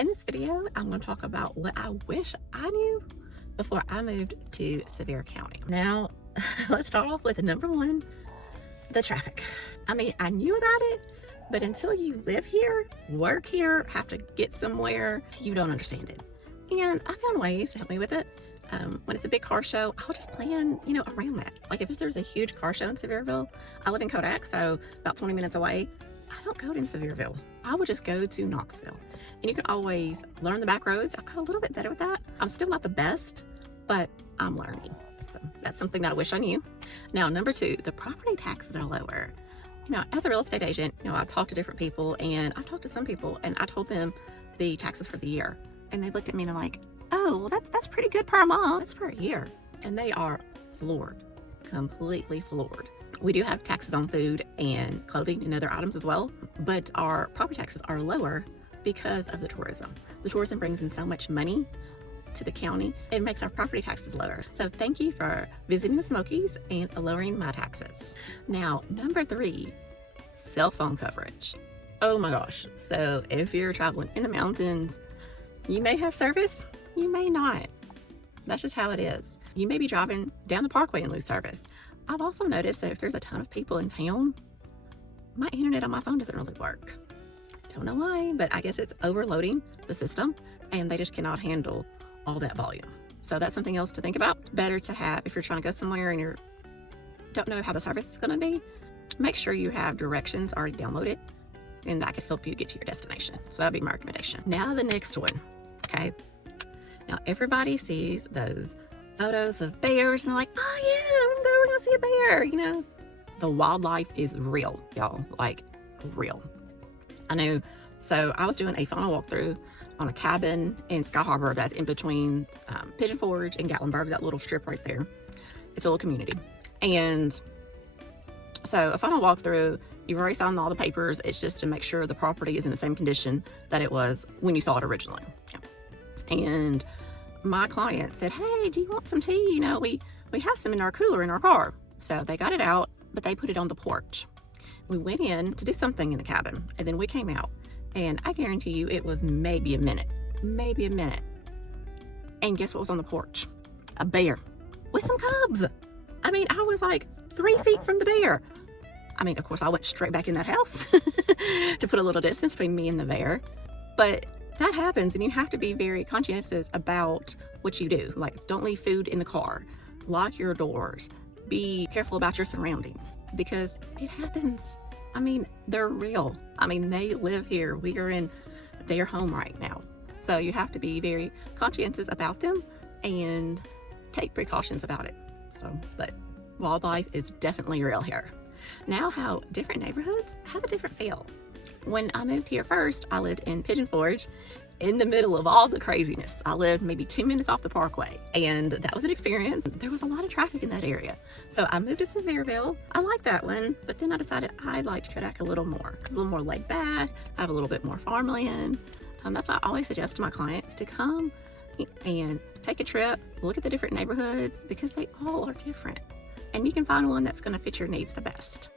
In this video, I'm going to talk about what I wish I knew before I moved to Sevier County. Now, let's start off with number one, the traffic. I mean, I knew about it, but until you live here, work here, have to get somewhere, you don't understand it. And I found ways to help me with it. When it's a big car show, I'll just plan, around that. Like if there's a huge car show in Sevierville, I live in Kodak, so about 20 minutes away, I don't go to Sevierville. I would just go to Knoxville. And you can always learn the back roads. I've got a little bit better with that. I'm still not the best, but I'm learning. So that's something that I wish I knew. Now, number two, the property taxes are lower. As a real estate agent, I talk to different people, and I've talked to some people and I told them the taxes for the year. And they looked at me and they're like, oh, well, that's pretty good per month. That's per year. And they are floored, completely floored. We do have taxes on food and clothing and other items as well, but our property taxes are lower because of the tourism. The tourism brings in so much money to the county, it makes our property taxes lower. So thank you for visiting the Smokies and lowering my taxes. Now, number three, cell phone coverage. Oh my gosh. So if you're traveling in the mountains, you may have service, you may not. That's just how it is. You may be driving down the parkway and lose service. I've also noticed that if there's a ton of people in town, my internet on my phone doesn't really work. Don't know why, but I guess it's overloading the system and they just cannot handle all that volume. So that's something else to think about. It's better to have, if you're trying to go somewhere and you don't know how the service is going to be, make sure you have directions already downloaded, and that could help you get to your destination. So that'd be my recommendation. Now the next one, okay? Now everybody sees those photos of bears and they're like, oh yeah, we're gonna see a bear, The wildlife is real, y'all, like real. I know. So I was doing a final walkthrough on a cabin in Sky Harbor that's in between Pigeon Forge and Gatlinburg, that little strip right there. It's a little community. And so a final walkthrough, you've already signed all the papers. It's just to make sure the property is in the same condition that it was when you saw it originally. Yeah. And my client said, hey, do you want some tea? We have some in our cooler in our car. So they got it out, but they put it on the porch. We went in to do something in the cabin, and then we came out, and I guarantee you it was maybe a minute. And guess what was on the porch? A bear with some cubs. I mean, I was like 3 feet from the bear. I mean, of course, I went straight back in that house to put a little distance between me and the bear. But that happens, and you have to be very conscientious about what you do. Like, don't leave food in the car. Lock your doors. Be careful about your surroundings, because it happens. I mean, they're real. I mean, they live here. We are in their home right now. So you have to be very conscientious about them and take precautions about it. But wildlife is definitely real here. Now, how different neighborhoods have a different feel. When I moved here first, I lived in Pigeon Forge in the middle of all the craziness. I lived maybe 2 minutes off the parkway, and that was an experience. There was a lot of traffic in that area. So I moved to Sevierville. I like that one, but then I decided I liked Kodak a little more. It's a little more laid back, have a little bit more farmland. That's why I always suggest to my clients to come and take a trip, look at the different neighborhoods, because they all are different. And you can find one that's gonna fit your needs the best.